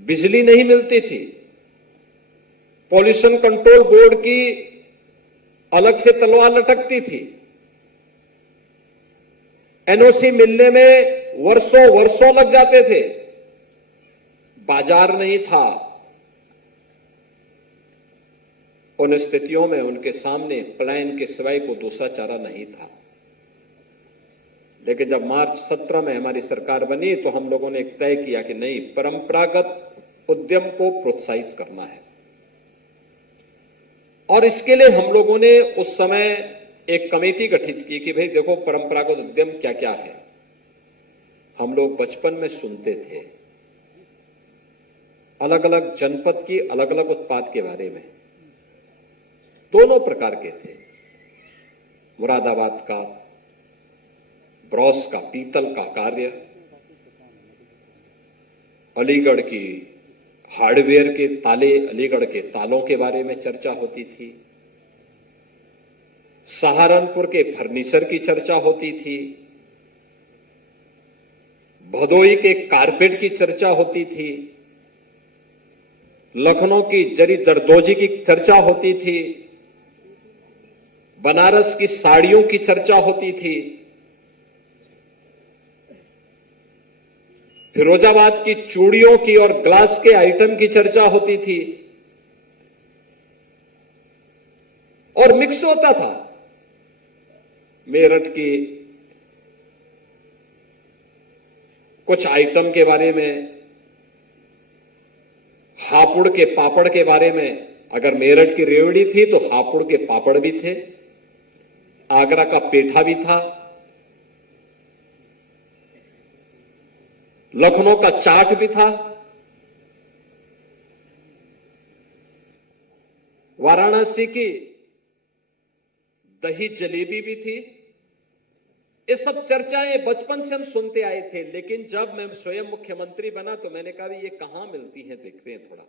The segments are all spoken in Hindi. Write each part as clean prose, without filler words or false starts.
बिजली नहीं मिलती थी, पॉल्यूशन कंट्रोल बोर्ड की अलग से तलवार लटकती थी, एनओसी मिलने में वर्षों वर्षों लग जाते थे, बाजार नहीं था। उन स्थितियों में उनके सामने पलायन के सिवाय को दूसरा चारा नहीं था। लेकिन जब मार्च 17 में हमारी सरकार बनी तो हम लोगों ने एक तय किया कि नहीं, परंपरागत उद्यम को प्रोत्साहित करना है। और इसके लिए हम लोगों ने उस समय एक कमेटी गठित की कि भाई देखो, परंपरागत उद्यम क्या क्या है। हम लोग बचपन में सुनते थे अलग अलग जनपद की अलग अलग उत्पाद के बारे में, दोनों प्रकार के थे। मुरादाबाद का ब्रॉस का पीतल का कार्य, अलीगढ़ की हार्डवेयर के ताले, अलीगढ़ के तालों के बारे में चर्चा होती थी, सहारनपुर के फर्नीचर की चर्चा होती थी, भदोई के कारपेट की चर्चा होती थी, लखनऊ की जरी दरदोजी की चर्चा होती थी, बनारस की साड़ियों की चर्चा होती थी, फिरोजाबाद की चूड़ियों की और ग्लास के आइटम की चर्चा होती थी, और मिक्स होता था। मेरठ की कुछ आइटम के बारे में, हापुड़ के पापड़ के बारे में। अगर मेरठ की रेवड़ी थी तो हापुड़ के पापड़ भी थे, आगरा का पेठा भी था, लखनऊ का चाट भी था, वाराणसी की दही जलेबी भी थी। ये सब चर्चाएं बचपन से हम सुनते आए थे। लेकिन जब मैं स्वयं मुख्यमंत्री बना तो मैंने कहा ये कहां मिलती हैं, देखते हैं थोड़ा।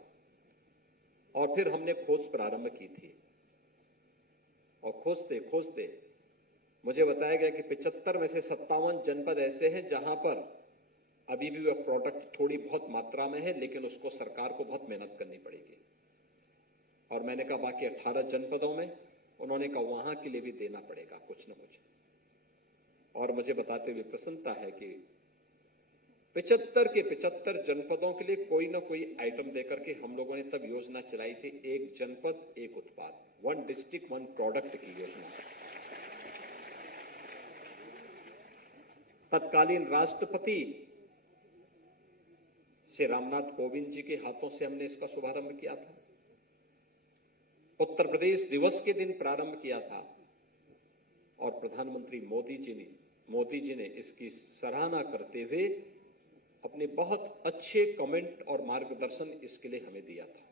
और फिर हमने खोज प्रारंभ की थी, और खोजते खोजते मुझे बताया गया कि 75 में से 57 जनपद ऐसे हैं जहां पर अभी भी वह प्रोडक्ट थोड़ी बहुत मात्रा में है, लेकिन उसको सरकार को बहुत मेहनत करनी पड़ेगी। और मैंने कहा बाकी 18 जनपदों में, उन्होंने कहा वहां के लिए भी देना पड़ेगा कुछ न कुछ। और मुझे बताते हुए प्रसन्नता है कि 75 के 75 जनपदों के लिए कोई ना कोई आइटम देकर के हम लोगों ने तब योजना चलाई थी, एक जनपद एक उत्पाद, 1 डिस्ट्रिक्ट 1 प्रोडक्ट की योजना। तत्कालीन राष्ट्रपति श्री रामनाथ कोविंद जी के हाथों से हमने इसका शुभारंभ किया था। उत्तर प्रदेश दिवस के दिन प्रारंभ किया था, और प्रधानमंत्री मोदी जी ने इसकी सराहना करते हुए अपने बहुत अच्छे कमेंट और मार्गदर्शन इसके लिए हमें दिया था।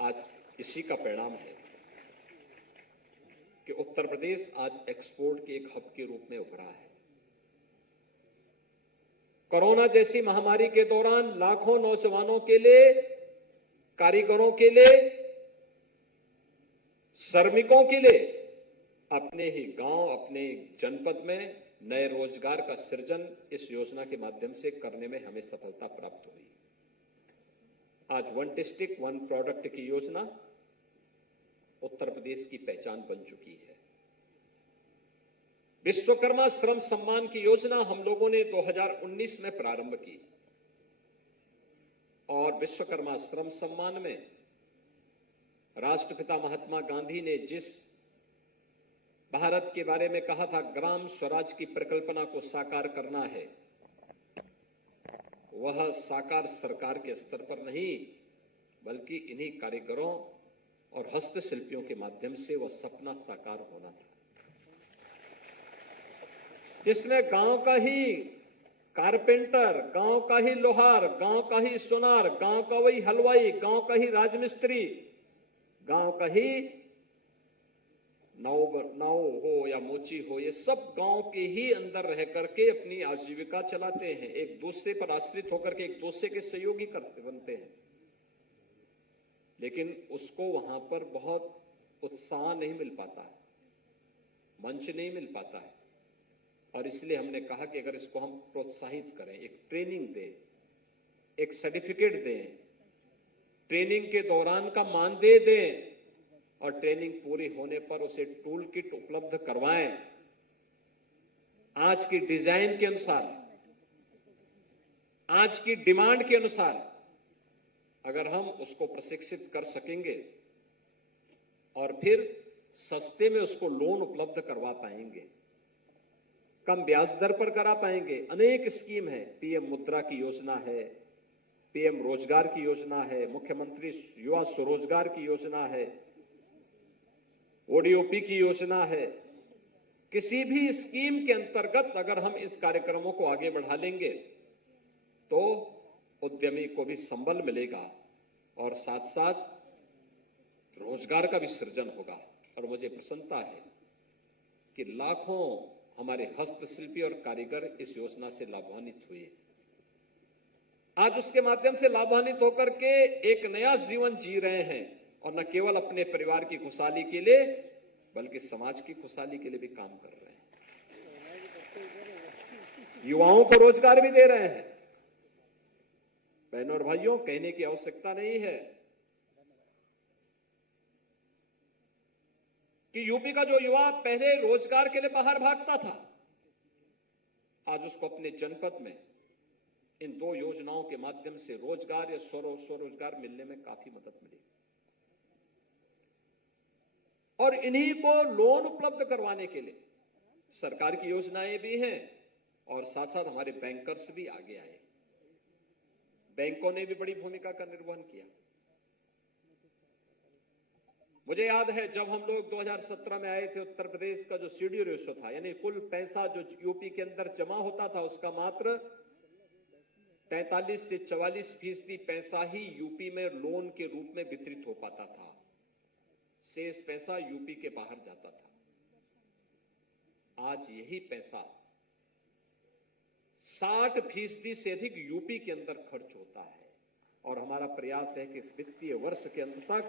आज इसी का परिणाम है कि उत्तर प्रदेश आज एक्सपोर्ट के एक हब के रूप में उभरा है। कोरोना जैसी महामारी के दौरान लाखों नौजवानों के लिए, कारीगरों के लिए, श्रमिकों के लिए अपने ही गांव, अपने जनपद में नए रोजगार का सृजन इस योजना के माध्यम से करने में हमें सफलता प्राप्त हुई। आज 1 डिस्ट्रिक्ट 1 प्रोडक्ट की योजना उत्तर प्रदेश की पहचान बन चुकी है। विश्वकर्मा श्रम सम्मान की योजना हम लोगों ने 2019 में प्रारंभ की, और विश्वकर्मा श्रम सम्मान में राष्ट्रपिता महात्मा गांधी ने जिस भारत के बारे में कहा था, ग्राम स्वराज की परिकल्पना को साकार करना है, वह साकार सरकार के स्तर पर नहीं बल्कि इन्हीं कारीगरों और हस्तशिल्पियों के माध्यम से वह सपना साकार होना था, जिसमें गांव का ही कारपेंटर, गांव का ही लोहार, गांव का ही सुनार, गांव का वही हलवाई, गांव का ही राजमिस्त्री, गांव का ही नाव हो या मोची हो, ये सब गांव के ही अंदर रह करके अपनी आजीविका चलाते हैं, एक दूसरे पर आश्रित होकर के एक दूसरे के सहयोगी बनते हैं। लेकिन उसको वहां पर बहुत उत्साह नहीं मिल पाता है, मंच नहीं मिल पाता है, और इसलिए हमने कहा कि अगर इसको हम प्रोत्साहित करें, एक ट्रेनिंग दें, एक सर्टिफिकेट दें, ट्रेनिंग के दौरान का मानदेय दें और ट्रेनिंग पूरी होने पर उसे टूल किट उपलब्ध करवाएं। आज की डिजाइन के अनुसार, आज की डिमांड के अनुसार अगर हम उसको प्रशिक्षित कर सकेंगे और फिर सस्ते में उसको लोन उपलब्ध करवा पाएंगे, कम ब्याज दर पर करा पाएंगे। अनेक स्कीम है, पीएम मुद्रा की योजना है, पीएम रोजगार की योजना है, मुख्यमंत्री युवा स्वरोजगार की योजना है, ओडीओपी की योजना है। किसी भी स्कीम के अंतर्गत अगर हम इस कार्यक्रमों को आगे बढ़ा लेंगे तो उद्यमी को भी संबल मिलेगा और साथ साथ रोजगार का भी सृजन होगा। और मुझे प्रसन्नता है कि लाखों हमारे हस्तशिल्पी और कारीगर इस योजना से लाभान्वित हुए। आज उसके माध्यम से लाभान्वित होकर के एक नया जीवन जी रहे हैं और न केवल अपने परिवार की खुशहाली के लिए बल्कि समाज की खुशहाली के लिए भी काम कर रहे हैं। युवाओं को रोजगार भी दे रहे हैं। बहनों और भाइयों, कहने की आवश्यकता नहीं है कि यूपी का जो युवा पहले रोजगार के लिए बाहर भागता था, आज उसको अपने जनपद में इन दो योजनाओं के माध्यम से रोजगार या स्वरोजगार मिलने में काफी मदद मिलेगी। और इन्हीं को लोन उपलब्ध करवाने के लिए सरकार की योजनाएं भी हैं और साथ साथ हमारे बैंकर्स भी आगे आए। बैंकों ने भी बड़ी भूमिका का निर्वहन किया। मुझे याद है जब हम लोग 2017 में आए थे, उत्तर प्रदेश का जो सीडी रेशो था, यानी कुल पैसा जो यूपी के अंदर जमा होता था उसका मात्र 43 से 44% पैसा ही यूपी में लोन के रूप में वितरित हो पाता था। शेष पैसा यूपी के बाहर जाता था। आज यही पैसा 60% से अधिक यूपी के अंदर खर्च होता है और हमारा प्रयास है कि इस वित्तीय वर्ष के अंत तक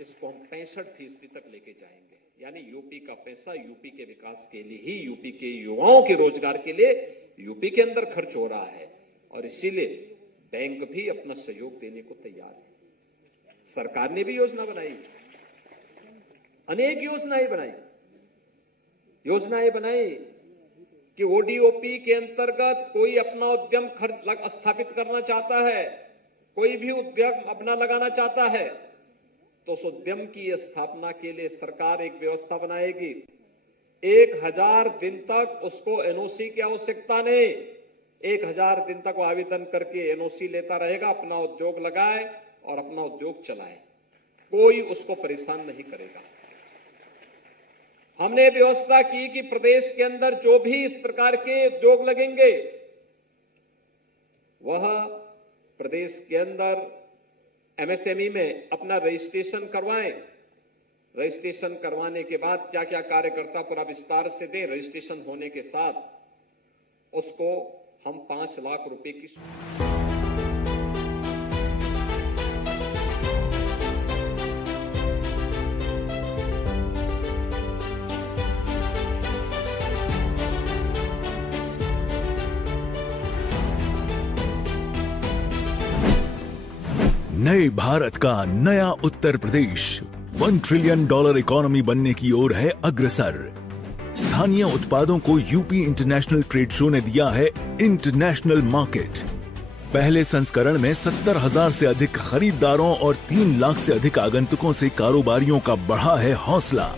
इसको हम 65% तक लेके जाएंगे। यानी यूपी का पैसा यूपी के विकास के लिए ही, यूपी के युवाओं के रोजगार के लिए यूपी के अंदर खर्च हो रहा है और इसीलिए बैंक भी अपना सहयोग देने को तैयार है। सरकार ने भी योजना बनाई, अनेक योजनाएं बनाई कि ओडीओपी के अंतर्गत कोई अपना उद्यम स्थापित करना चाहता है, कोई भी उद्यम अपना लगाना चाहता है तो उस उद्यम की स्थापना के लिए सरकार एक व्यवस्था बनाएगी। 1000 दिन तक उसको एनओसी की आवश्यकता नहीं, 1000 दिन तक वो आवेदन करके एनओसी लेता रहेगा, अपना उद्योग लगाए और अपना उद्योग चलाए, कोई उसको परेशान नहीं करेगा। हमने व्यवस्था की कि प्रदेश के अंदर जो भी इस प्रकार के उद्योग लगेंगे वह प्रदेश के अंदर एमएसएमई में अपना रजिस्ट्रेशन करवाएं। रजिस्ट्रेशन करवाने के बाद क्या क्या कार्यकर्ता पूरा विस्तार से दें। रजिस्ट्रेशन होने के साथ उसको हम 5 लाख रुपए की नए भारत का नया उत्तर प्रदेश $1 ट्रिलियन इकोनॉमी बनने की ओर है अग्रसर। स्थानीय उत्पादों को यूपी इंटरनेशनल ट्रेड शो ने दिया है इंटरनेशनल मार्केट। पहले संस्करण में 70,000 से अधिक खरीदारों और 3 लाख से अधिक आगंतुकों से कारोबारियों का बढ़ा है हौसला।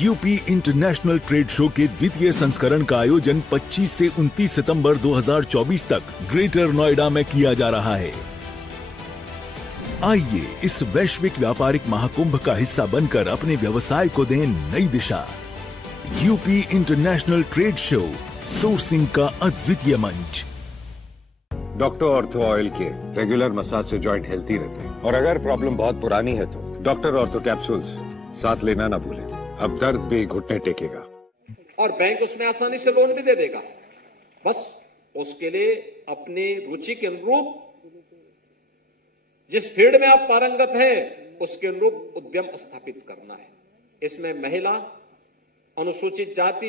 यूपी इंटरनेशनल ट्रेड शो के द्वितीय संस्करण का आयोजन 25 से 29 सितंबर 2024 तक ग्रेटर नोएडा में किया जा रहा है। आइए इस वैश्विक व्यापारिक महाकुंभ का हिस्सा बनकर अपने व्यवसाय को दें नई दिशा। UP international trade show, sourcing का अद्वितीय मंच। डॉक्टर ऑर्थो ऑयल के रेगुलर मसाज से जॉइंट हेल्थी रहते हैं और अगर प्रॉब्लम बहुत पुरानी है तो डॉक्टर ऑर्थो कैप्सूल्स साथ लेना ना भूलें। अब दर्द भी घुटने टेकेगा और बैंक उसमें आसानी से लोन भी दे देगा। बस उसके लिए अपने रुचि के अनुरूप जिस फील्ड में आप पारंगत हैं उसके अनुरूप उद्यम स्थापित करना है। इसमें महिला, अनुसूचित जाति